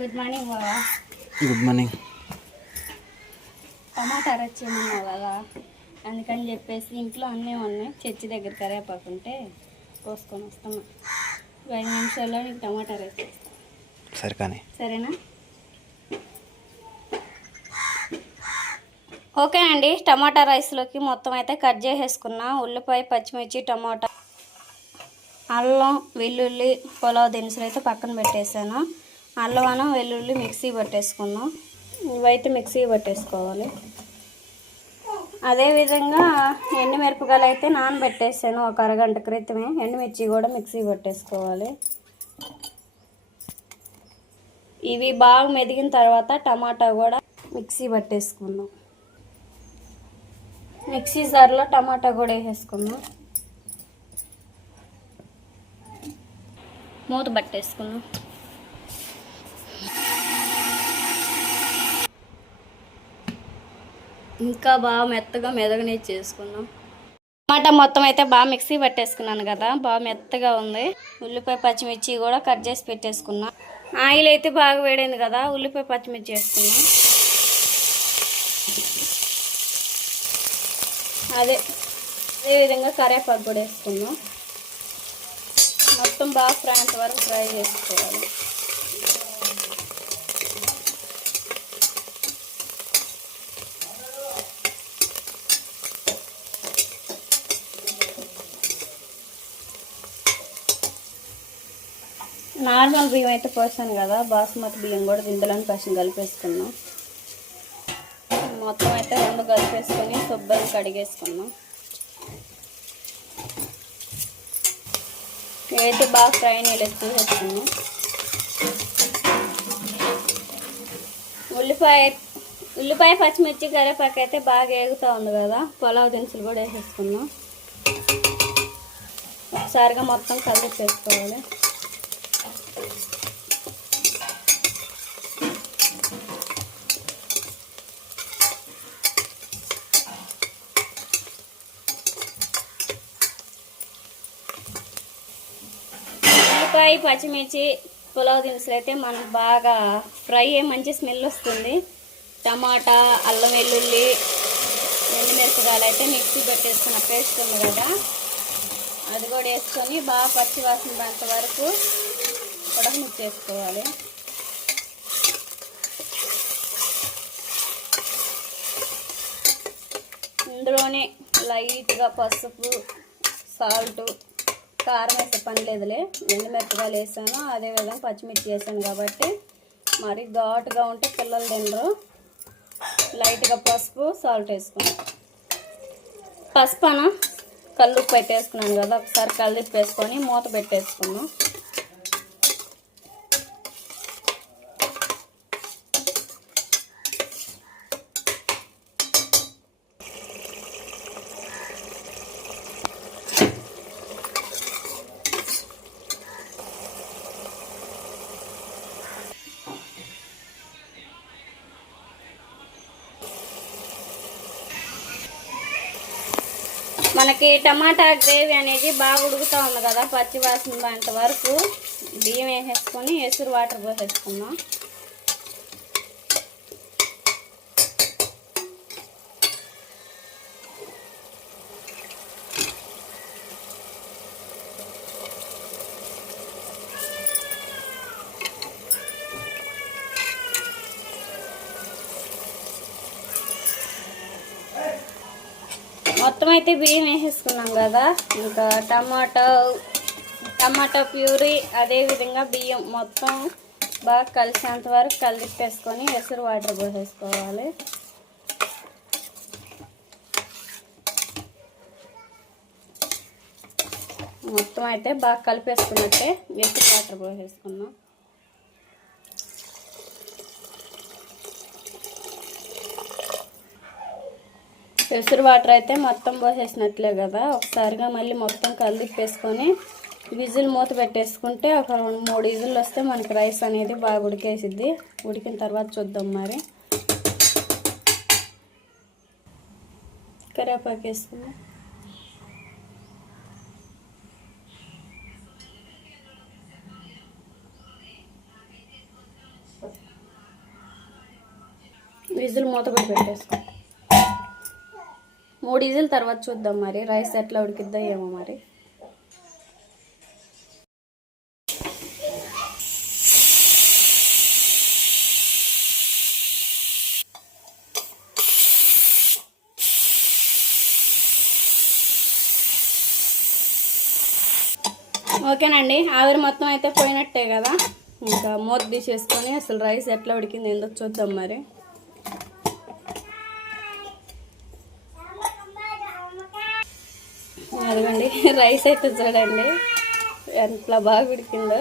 Good morning బాబా. Good morning. టమాటా అరచేయమన్నావు కదా, అందుకని చెప్పేసి ఇంట్లో అన్నీ ఉన్నాయి. చర్చి దగ్గర కరేపాకుంటే కోసుకొని వస్తాము. 5 నిమిషాల్లో నీకు టమాటా రైస్ చేస్తాను. సరే కానీ సరేనా? ఓకే అండి. టమాటా రైస్లోకి మొత్తం అయితే కట్ చేసేసుకున్నా. ఉల్లిపాయ, పచ్చిమిర్చి, టమాటా, అల్లం, వెల్లుల్లి, పులావ్ దినుసులు అయితే పక్కన పెట్టేసాను. అల్లం వెల్లుల్లి మిక్సీ పట్టేసుకున్నాం. ఇవైతే మిక్సీ పట్టేసుకోవాలి. అదేవిధంగా ఎండుమిరపకాయలు అయితే నానబెట్టేసాను ఒక అరగంట క్రితమే. ఎండుమిర్చి కూడా మిక్సీ పట్టేసుకోవాలి. ఇవి బాగా మెదిగిన తర్వాత టమాటా కూడా మిక్సీ పట్టేసుకున్నాం. మిక్సీ జార్లో టమాటా కూడా వేసేసుకున్నాం. మూత పట్టేసుకున్నాం. ఇంకా బాగా మెత్తగా మెదగనీసి చేసుకున్నాం. టమాటా మొత్తం అయితే బాగా మిక్సీ పట్టేసుకున్నాను కదా, బాగా మెత్తగా ఉంది. ఉల్లిపాయ, పచ్చిమిర్చి కూడా కట్ చేసి పెట్టేసుకున్నా. ఆయిల్ అయితే బాగా వేడైంది కదా, ఉల్లిపాయ, పచ్చిమిర్చి వేసుకున్నా. అదేవిధంగా కరివేపాకు కూడా వేసుకున్నాం. మొత్తం బాగా ఫ్రాంట్ వరకు ఫ్రై చేసుకోవాలి. నార్మల్ బియ్యం అయితే పోసాను కదా, బాస్మతి బియ్యం కూడా ఇందులోని పచ్చి కలిపేసుకున్నాం. మొత్తం అయితే 2 కలిపేసుకొని శుభ్రంగా కడిగేసుకున్నాం. ఇవైతే బాగా ఫ్రై నీళ్ళు తీసేసుకున్నాం. ఉల్లిపాయ, పచ్చిమిర్చి, కరివేపాకు అయితే బాగా వేగుతూ ఉంది కదా, పులావ్ దినుసులు కూడా వేసేసుకున్నాం. ఒకసారిగా మొత్తం కలిపేసుకోవాలి. ఉల్లిపాయ, పచ్చిమిర్చి, పులావ్ దినుసులు అయితే మనకు బాగా ఫ్రై అయ్యి మంచి స్మెల్ వస్తుంది. టమాటా, అల్లం, వెల్లుల్లి, ఎండుమిరపకాయలు అయితే మిక్సీ పెట్టేసుకున్న పేస్ట్ ఉంది కదా, అది కూడా వేసుకొని బాగా పచ్చి వాసన పోయేంత వరకు ఉడకనిచ్చేసుకోవాలి. ఇందులోనే లైట్గా పసుపు, సాల్ట్, కారం వేసే పని లేదులే. ఎండుమిరపకాయలు వేసాను, అదేవిధంగా పచ్చిమిర్చి వేసాను కాబట్టి మరి ఘాటుగా ఉంటే పిల్లలు తినరు. లైట్గా పసుపు, సాల్ట్ వేసుకున్నాను. పసుపు కల్లుప్పు అయితే వేసుకున్నాను కదా, ఒకసారి కలిపి వేసుకొని మూత పెట్టేసుకున్నాం. మనకి టమాటా గ్రేవీ అనేది బాగా ఉడుకుతూ ఉంది కదా, పచ్చి వాసన పోయేంత వరకు బియ్యం వేసేసుకొని ఎసురు వాటర్ పోసేసుకున్నాం. మొత్తం అయితే బియ్యం వేసేసుకున్నాం కదా, ఇంకా టమాటా ప్యూరీ, అదేవిధంగా బియ్యం మొత్తం బాగా కలిసేంత వరకు కలిపేసుకొని ఎసురు వాటర్ పోసేసుకోవాలి. మొత్తం అయితే బాగా కలిపేసుకున్నట్టే ఎసురు వాటర్ పోసేసుకున్నాం. ఎసురు వాటర్ అయితే మొత్తం పోసేసినట్లే కదా, ఒకసారిగా మళ్ళీ మొత్తం కలిపేసుకొని విజిల్ మూత పెట్టేసుకుంటే ఒక 2-3 విజిల్లు వస్తే మనకి రైస్ అనేది బాగా ఉడికేసిద్ది. ఉడికిన తర్వాత చూద్దాం. మరి కరివేపాకు వేసుకుందాం. విజిల్ మూత పెట్టి పెట్టేసుకో. 3 విజిల్ తర్వాత చూద్దాం మరి రైస్ ఎట్లా ఉడికిద్దా ఏమో మరి. ఓకేనండి, ఆవిరి మొత్తం అయితే పోయినట్టే కదా. ఇంకా మూత తీసేసుకొని అసలు రైస్ ఎట్లా ఉడికింది ఏందో చూద్దాం మరి. అదిగండి రైస్ అయితే చూడండి ఎంత బాగా ఉడికిందో.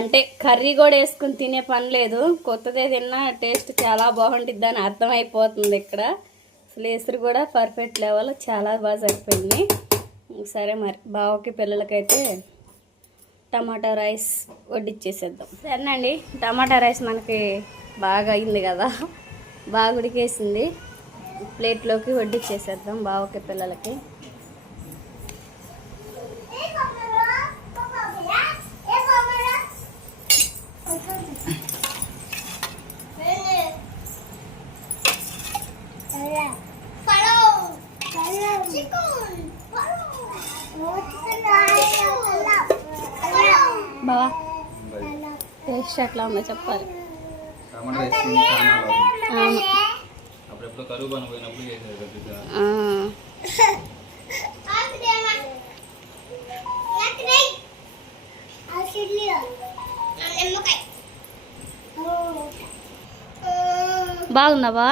అంటే కర్రీ కూడా వేసుకుని తినే పని లేదు, కొత్తదే తిన్నా టేస్ట్ చాలా బాగుంటుంది అని అర్థమైపోతుంది ఇక్కడ. అసలు ఎసురు కూడా పర్ఫెక్ట్ లెవెల్ చాలా బాగా సరిపోయింది. సరే మరి బావకి పిల్లలకైతే టమాటా రైస్ వడ్డిచ్చేసేద్దాం. సరేనండి, టమాటా రైస్ మనకి బాగా అయింది కదా, బాగా ఉడికేసింది. ప్లేట్లోకి వడ్డిచ్చేసేద్దాం బావకి పిల్లలకి. బావా టేస్ట్ ఎట్లా ఉందో చెప్పాలి. బాగుందా బా?